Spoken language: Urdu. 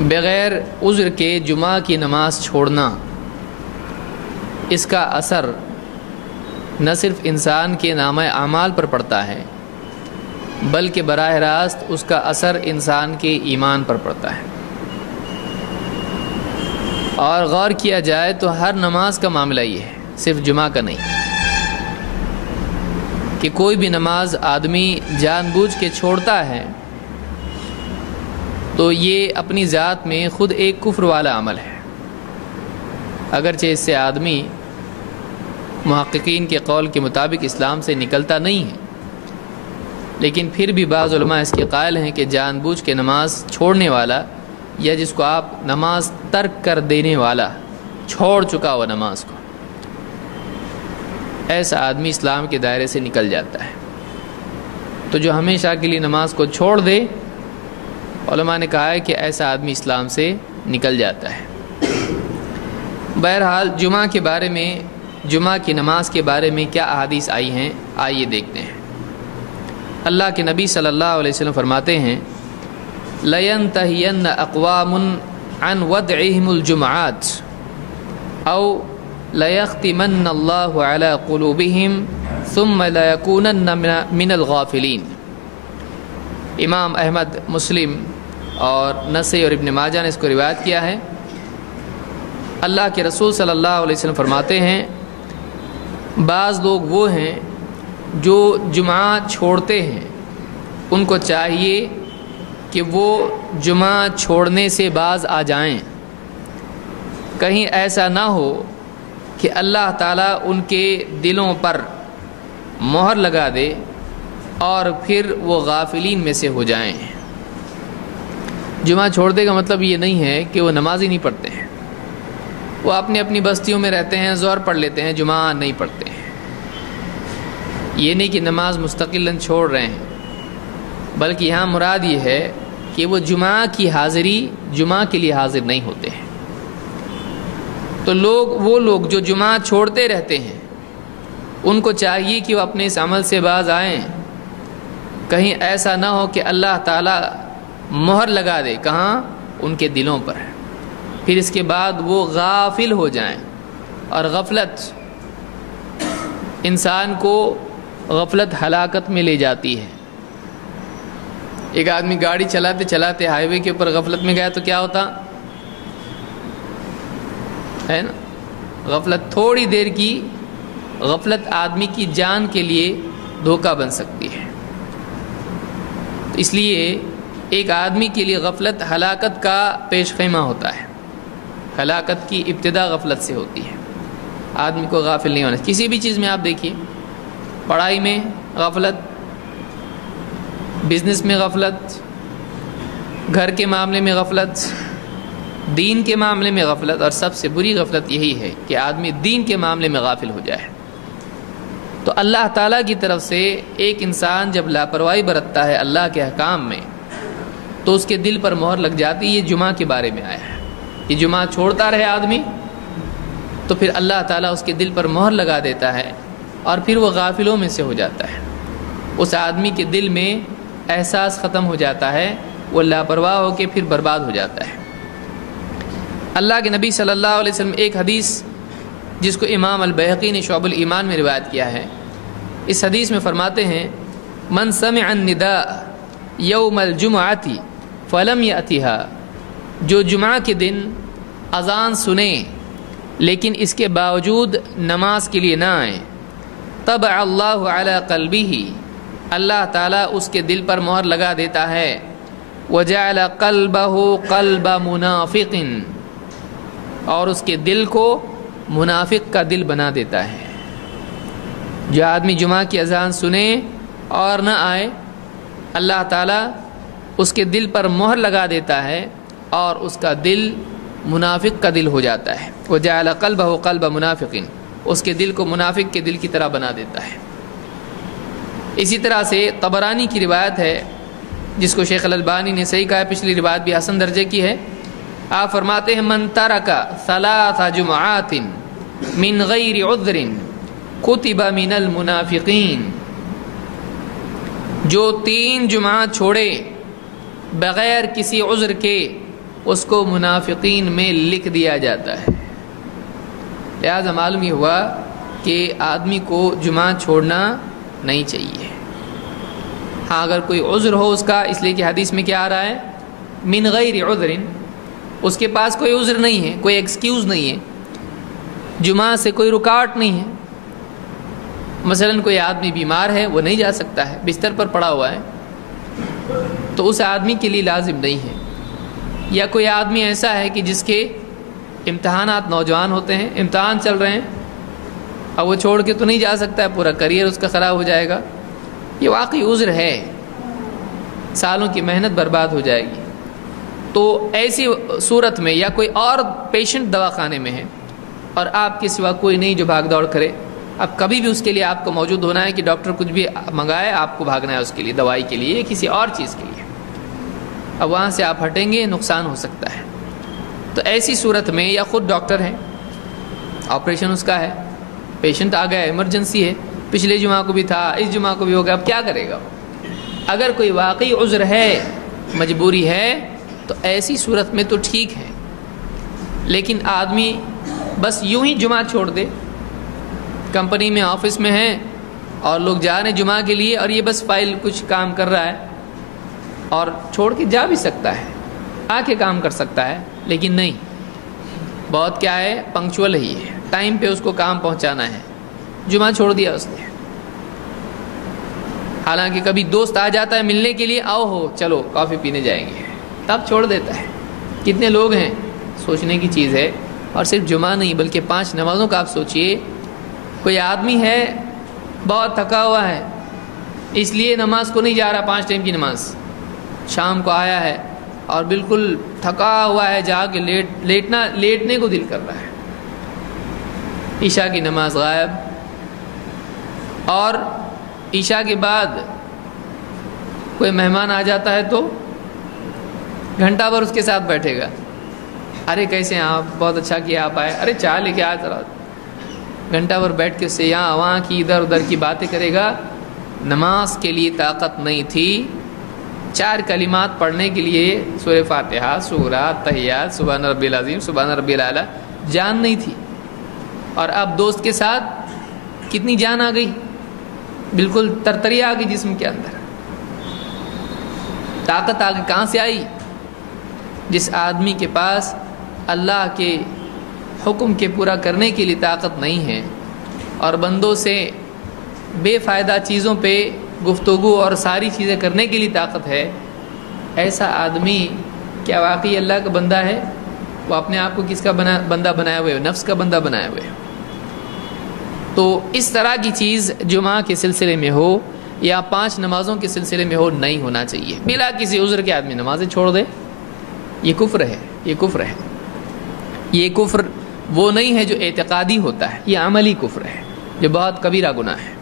بغیر عذر کے جمعہ کی نماز چھوڑنا، اس کا اثر نہ صرف انسان کے نامہ اعمال پر پڑتا ہے بلکہ براہ راست اس کا اثر انسان کے ایمان پر پڑتا ہے۔ اور غور کیا جائے تو ہر نماز کا معاملہ یہ ہے، صرف جمعہ کا نہیں، کہ کوئی بھی نماز آدمی جان بوجھ کے چھوڑتا ہے تو یہ اپنی ذات میں خود ایک کفر والا عمل ہے، اگرچہ اس سے آدمی محققین کے قول کے مطابق اسلام سے نکلتا نہیں ہے، لیکن پھر بھی بعض علماء اس کے قائل ہیں کہ جان بوجھ کے نماز چھوڑنے والا، یا جس کو آپ نماز ترک کر دینے والا، چھوڑ چکا ہوا نماز کو، ایسا آدمی اسلام کے دائرے سے نکل جاتا ہے۔ تو جو ہمیشہ کے لیے نماز کو چھوڑ دے، علماء نے کہا ہے کہ ایسا آدمی اسلام سے نکل جاتا ہے۔ بہرحال جمعہ کے بارے میں، جمعہ کی نماز کے بارے میں کیا احادیث آئی ہیں، آئیے دیکھتے ہیں۔ اللہ کے نبی صلی اللہ علیہ وسلم فرماتے ہیں لَيَنْتَهِيَنَّ أَقْوَامٌ عَنْ وَدْعِهِمُ الْجُمْعَاتِ أَوْ لَيَخْتِمَنَّ اللَّهُ عَلَى قُلُوبِهِمْ ثُمَّ لَيَكُونَنَّ مِنَ الْغَافِلِينَ۔ امام احمد، مسلم اور نسائی اور ابن ماجہ نے اس کو روایت کیا ہے۔ اللہ کے رسول صلی اللہ علیہ وسلم فرماتے ہیں بعض لوگ وہ ہیں جو جمعہ چھوڑتے ہیں، ان کو چاہیے کہ وہ جمعہ چھوڑنے سے باز آ جائیں، کہیں ایسا نہ ہو کہ اللہ تعالیٰ ان کے دلوں پر مہر لگا دے اور پھر وہ غافلین میں سے ہو جائیں۔ جمعہ چھوڑنے کا مطلب یہ نہیں ہے کہ وہ نماز ہی نہیں پڑھتے ہیں، وہ اپنی اپنی بستیوں میں رہتے ہیں، ظہر پڑھ لیتے ہیں، جمعہ نہیں پڑھتے ہیں۔ یہ نہیں کہ نماز مستقلاً چھوڑ رہے ہیں، بلکہ یہاں مراد یہ ہے کہ وہ جمعہ کی حاضری، جمعہ کے لیے حاضر نہیں ہوتے ہیں۔ تو وہ لوگ جو جمعہ چھوڑتے رہتے ہیں، ان کو چاہیے کہ وہ اپنے اس عمل سے باز آئیں، کہیں ایسا نہ ہو کہ اللہ تعالیٰ مہر لگا دے، کہاں؟ ان کے دلوں پر، پھر اس کے بعد وہ غافل ہو جائیں۔ اور غفلت انسان کو، غفلت ہلاکت میں لے جاتی ہے۔ ایک آدمی گاڑی چلاتے چلاتے ہائی وے کے اوپر غفلت میں گیا تو کیا ہوتا ہے نا؟ غفلت، تھوڑی دیر کی غفلت آدمی کی جان کے لیے دھوکہ بن سکتی ہے۔ اس لیے ایک آدمی کے لیے غفلت ہلاکت کا پیش خیمہ ہوتا ہے۔ ہلاکت کی ابتدا غفلت سے ہوتی ہے، آدمی کو غافل نہیں ہونا۔ کسی بھی چیز میں آپ دیکھیے، پڑھائی میں غفلت، بزنس میں غفلت، گھر کے معاملے میں غفلت، دین کے معاملے میں غفلت، اور سب سے بری غفلت یہی ہے کہ آدمی دین کے معاملے میں غافل ہو جائے۔ تو اللہ تعالیٰ کی طرف سے ایک انسان جب لاپرواہی برتتا ہے اللہ کے احکام میں تو اس کے دل پر مہر لگ جاتی ہے۔ یہ جمعہ کے بارے میں آیا ہے کہ جمعہ چھوڑتا رہے آدمی تو پھر اللہ تعالیٰ اس کے دل پر مہر لگا دیتا ہے اور پھر وہ غافلوں میں سے ہو جاتا ہے۔ اس آدمی کے دل میں احساس ختم ہو جاتا ہے، وہ لاپرواہ ہو کے پھر برباد ہو جاتا ہے۔ اللہ کے نبی صلی اللہ علیہ وسلم ایک حدیث جس کو امام البیہقی نے شعب الایمان میں روایت کیا ہے، اس حدیث میں فرماتے ہیں من سمع النداء یوم الجمعۃ فلم یأتها، جو جمعہ کے دن اذان سنے لیکن اس کے باوجود نماز کے لیے نہ آئیں، طبع اللہ علی قلبہ، اللہ تعالیٰ اس کے دل پر مہر لگا دیتا ہے، وجعل قلبہ قلب منافق، اور اس کے دل کو منافق کا دل بنا دیتا ہے۔ جو آدمی جمعہ کی اذان سنے اور نہ آئے، اللہ تعالیٰ اس کے دل پر مہر لگا دیتا ہے اور اس کا دل منافق کا دل ہو جاتا ہے۔ وجعل قلبہ قلب منافق، اس کے دل کو منافق کے دل کی طرح بنا دیتا ہے۔ اسی طرح سے طبرانی کی روایت ہے جس کو شیخ الالبانی نے صحیح کہا، پچھلی روایت بھی حسن درجے کی ہے۔ آپ فرماتے ہیں من ترک ثلاث جمعات من غیر عذر کتب من المنافقین، جو 3 جمعہ چھوڑے بغیر کسی عذر کے اس کو منافقین میں لکھ دیا جاتا ہے۔ لہذا معلوم یہ ہوا کہ آدمی کو جمعہ چھوڑنا نہیں چاہیے۔ ہاں اگر کوئی عذر ہو اس کا، اس لیے کہ حدیث میں کیا آ رہا ہے، من غیر عذر، اس کے پاس کوئی عذر نہیں ہے، کوئی ایکسکیوز نہیں ہے، جمعہ سے کوئی رکاوٹ نہیں ہے۔ مثلا کوئی آدمی بیمار ہے، وہ نہیں جا سکتا ہے، بستر پر پڑا ہوا ہے، تو اس آدمی کے لیے لازم نہیں ہے۔ یا کوئی آدمی ایسا ہے کہ جس کے امتحانات، نوجوان ہوتے ہیں، امتحان چل رہے ہیں، اب وہ چھوڑ کے تو نہیں جا سکتا ہے، پورا کریئر اس کا خراب ہو جائے گا، یہ واقعی عذر ہے، سالوں کی محنت برباد ہو جائے گی۔ تو ایسی صورت میں، یا کوئی اور پیشنٹ دواخانے میں ہے اور آپ کے سوا کوئی نہیں جو بھاگ دوڑ کرے، اب کبھی بھی اس کے لیے آپ کو موجود ہونا ہے کہ ڈاکٹر کچھ بھی منگائے، آپ کو بھاگنا ہے اس کے لیے، دوائی کے لیے، کسی اور چیز کے لیے۔ اب وہاں سے آپ ہٹیں گے، نقصان ہو سکتا ہے۔ تو ایسی صورت میں، یا خود ڈاکٹر ہیں، آپریشن اس کا ہے، پیشنٹ آ گیا، ایمرجنسی ہے، پچھلے جمعہ کو بھی تھا، اس جمعہ کو بھی ہو گیا، اب کیا کرے گا؟ اگر کوئی واقعی عذر ہے، مجبوری ہے، تو ایسی صورت میں تو ٹھیک ہے۔ لیکن آدمی بس یوں ہی جمعہ چھوڑ دے، کمپنی میں، آفس میں ہے اور لوگ جا رہے ہیں جمعہ کے لیے، اور یہ بس فائل کچھ کام کر رہا ہے اور چھوڑ کے جا بھی سکتا ہے، آ کے کام کر سکتا ہے، لیکن نہیں، بہت کیا ہے، پنکچول ہی ہے، ٹائم پہ اس کو کام پہنچانا ہے، جمعہ چھوڑ دیا اس نے۔ حالانکہ کبھی دوست آ جاتا ہے ملنے کے لیے، آؤ ہو چلو کافی پینے جائیں گے، تب چھوڑ دیتا ہے۔ کتنے لوگ ہیں، سوچنے کی چیز ہے۔ اور صرف جمعہ نہیں بلکہ 5 نمازوں کا آپ سوچئے، کوئی آدمی ہے بہت تھکا ہوا ہے، اس لیے نماز کو نہیں جا رہا، 5 ٹائم کی نماز، شام کو آیا ہے اور بالکل تھکا ہوا ہے، جا کے لیٹنے کو دل کر رہا ہے، عشاء کی نماز غائب، اور عشاء کے بعد کوئی مہمان آ جاتا ہے تو گھنٹہ بھر اس کے ساتھ بیٹھے گا، ارے کیسے ہیں آپ، بہت اچھا کیا آپ آئے، ارے چائے لے کے آئے ذرا، گھنٹہ بھر بیٹھ کے اس سے یہاں وہاں کی ادھر ادھر کی باتیں کرے گا۔ نماز کے لیے طاقت نہیں تھی، 4 کلمات پڑھنے کے لیے، سورہ فاتحہ، سورہ تحیات، سبحان ربی العظیم، سبحان ربی الاعلیٰ، جان نہیں تھی، اور اب دوست کے ساتھ کتنی جان آ گئی، بالکل ترتری آ گئی جسم کے اندر، طاقت آگے کہاں سے آئی؟ جس آدمی کے پاس اللہ کے حکم کے پورا کرنے کے لیے طاقت نہیں ہے، اور بندوں سے بے فائدہ چیزوں پہ گفتگو اور ساری چیزیں کرنے کے لیے طاقت ہے، ایسا آدمی کیا واقعی اللہ کا بندہ ہے؟ وہ اپنے آپ کو کس کا بندہ بنائے ہوئے، نفس کا بندہ بنائے ہوئے۔ تو اس طرح کی چیز جمعہ کے سلسلے میں ہو یا 5 نمازوں کے سلسلے میں ہو، نہیں ہونا چاہیے۔ بلا کسی عذر کے آدمی نمازیں چھوڑ دے، یہ کفر ہے، یہ کفر ہے۔ یہ کفر وہ نہیں ہے جو اعتقادی ہوتا ہے، یہ عملی کفر ہے، جو بہت کبیرہ گناہ ہے۔